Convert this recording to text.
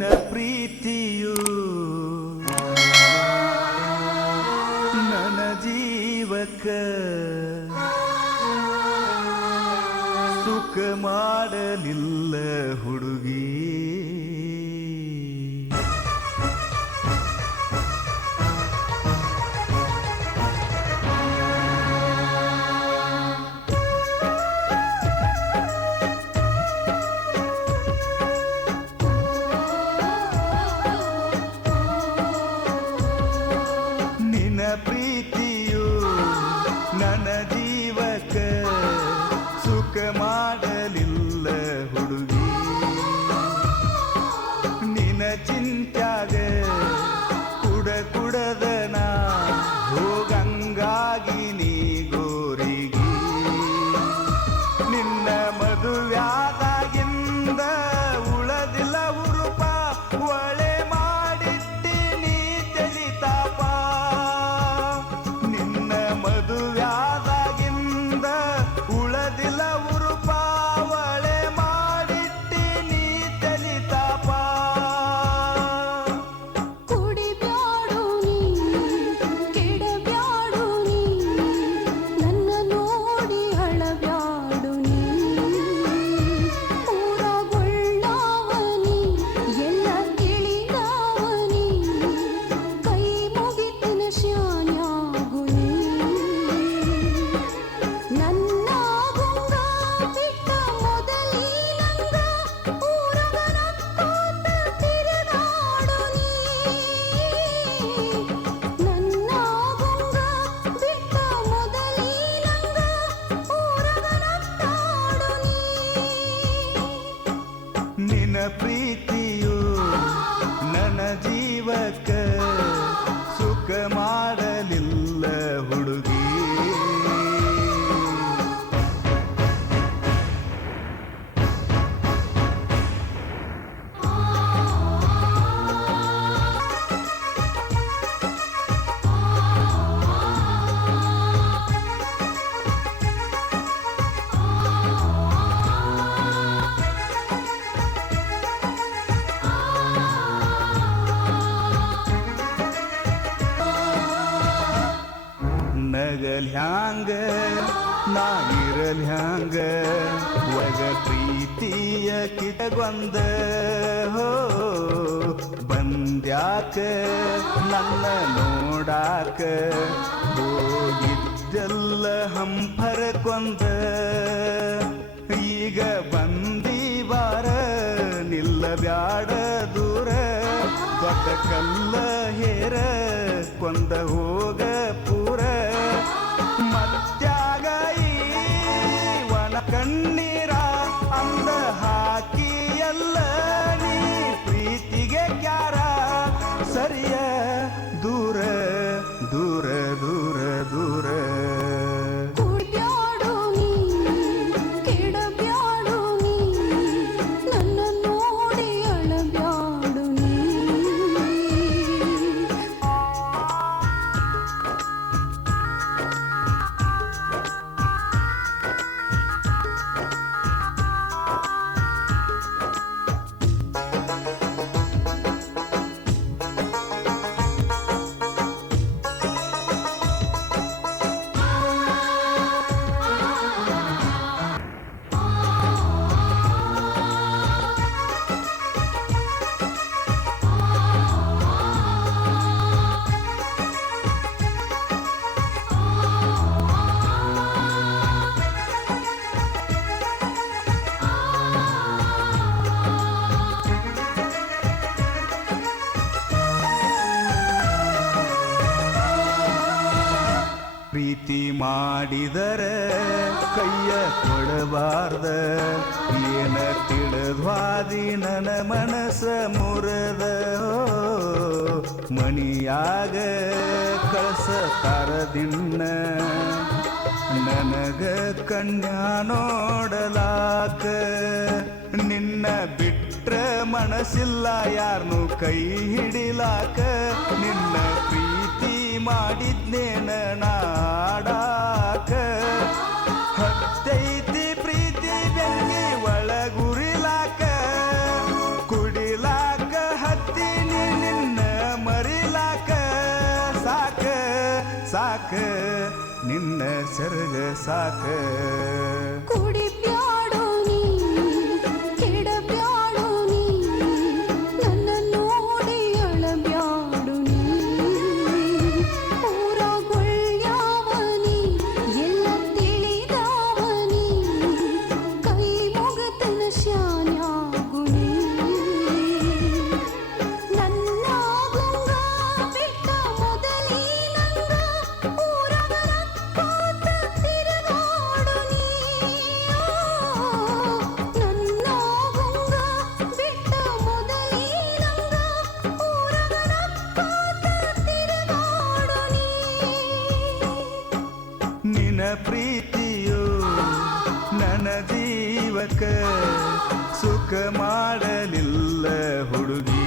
ನಿನ್ನ ಪ್ರೀತಿಯು ನನ್ನ ಜೀವಕ್ಕ ಸುಖ ಮಾಡಲಿಲ್ಲ ಹುಡುಗಿ. ಪ್ರೀತಿಯು ನನ್ನ ಜೀವಕ್ಕ ಸುಖ ಮಾಡಲಿಲ್ಲ ಹುಡುಗಿ. ನಿನ್ನ ಚಿಂತ್ಯಾಗ ಕುಡದ ನಾ ಹೋಗಂಗಾಗಿ ನೀ ಗೋರಿಗೆ. ನಿನ್ನ ಮದುವ್ಯಾದಾಗಿಂದ ಉಳದಿಲ್ಲ ಉರುಪ ಒಳೆ ಮಾಡಿಟ್ಟಿ ನೀ ತೆಲಿತಾಪ. ಮದುವ್ಯಾದಾಗಿಂದ ಉಳದಿಲ್ಲ ಉರುಪಾವಳೆ ಮಾಡಿಟ್ಟಿ ನೀ ತಲಿತಾಪ. ಕುಡಿಬ್ಯಾಡು ನೀ ಕೆಡಬ್ಯಾಡು ನೀ ನನ್ನ ನೋಡಿ ಅಳಬ್ಯಾಡು ನೀ. ಊರಗೊಳ್ಳಾವನಿ ಎಲ್ಲ ತಿಳಿದಾವನಿ ಕೈ ಮುಗಿತಿನ ಶಾನ್ಯಾಗು ನೀ. ನನ್ನ ಗುಂಗ ಬಿಟ್ಟ ಮೊದಲಿನಂಗ ಊರಗನಕ್ಕೋತ ತಿರುಗಾಡು ನೀ. ನನ್ನ ಗುಂಗ ಬಿಟ್ಟ ಮೊದಲಿನಂಗ ಊರಗನಕ್ಕಾಡು ನೀ. ನಿನ್ನ ಪ್ರೀತಿಯು ನನ್ನ ಜೀವಕ್ಕ ಸುಖ ಮಾಡಲಿಲ್ಲ ಹುಡುಗಿ. ನಗಲ್ಯಾಂಗ ನಾ ಇರಲ್ಯಾಂಗ ಒಗ ಪ್ರೀತಿಯ ಕಿಟಗೊಂದ ಹೋ ಬಂದ್ಯಾಕ ನನ್ನ ನೋಡಾಕ ಹೋಗಿದ್ದೆಲ್ಲ ಹಂಪರಕೊಂದ. ಈಗ ಬಂದೀವಾರ ನಿಲ್ಲಬ್ಯಾಡ ದೂರ ದೊಡ್ಡ ಕಲ್ಲ ಹೇರ ಕೊಂದ ಹೋಗ ಪೂರ. ಮತ್ಯಾಗ ಈ ವನ ಕಣ್ಣೀರ ಅಂದ ಹಾಕಿ ಎಲ್ಲ ನೀ ಪ್ರೀತಿಗೆ ಕ್ಯಾರ. ಸರಿಯ ದೂರ ದೂರ ದೂರ ದೂರ. ಕುಡಿಬ್ಯಾಡು ನೀ ಕೆಡಬ್ಯಾಡು ನೀ ನನ್ನ ನೋಡಿ ಅಳಬ್ಯಾಡು ನೀ. ಪ್ರೀತಿ ಮಾಡಿದರ ಕೈಯ ಕೊಡಬಾರ್ದ. ಏನ ತಿಳಿದ್ವಾದಿ ನನ್ನ ಮನಸ್ಸ ಮುರದ. ಮಣಿಯಾಗ ಕಳಸತಾರ ದಿನ್ನ ನನಗ ಕನ್ಯಾ ನೋಡಲಾಕ. ನಿನ್ನ ಬಿಟ್ರ ಮನಸ್ಸಿಲ್ಲ ಯಾರನು ಕೈ ಹಿಡಿಲಾಕ. ನಿನ್ನ ಪ್ರೀತಿ ಮಾಡಿದ್ನೇನ ನಾಡಾಕ. ಹತ್ತೈತಿ ಪ್ರೀತಿ ಬೆಂಕಿ ಒಳಗುರಿಲಾಕ. ಕುಡಿಲಾಕ ಸಾಕ ನಿನ್ನ ಸೆರಗ ಸಾಕ ಕುಡಿಬ್ಯಾಡೋ ನೀ ಕೆಡಬ್ಯಾಡೋ ನೀ ನನ್ನ ನೋಡಿ ಅಳಬ್ಯಾಡು ನೀ ಊರಾಗೊಳ್ಳ್ಯಾವನಿ ಎಲ್ಲ ತಿಳಿದವನಿ ಕೈ ಮುಗತನ ಶಾನ್ಯಾಗು ನೀ ನನ್ನ ಗುಂಗ ಬಿಟ್ಟ ಮೊದಲೇ ನಂಗ ಊರವರ ಕೂತ ತಿರುಗಾಡು ನೀ ನನ್ನ ಗುಂಗ ಬಿಟ್ಟ ಮೊದಲೇ ನಂಗ ಊರವರ ಕೂತ ತಿರುಗಾಡು ನೀ ನಿನ್ನ ಪ್ರೀತಿಯು ನನ್ನ ಜೀವಕ ಸುಖ ಮಾಡಲಿಲ್ಲ ಹುಡುಗಿ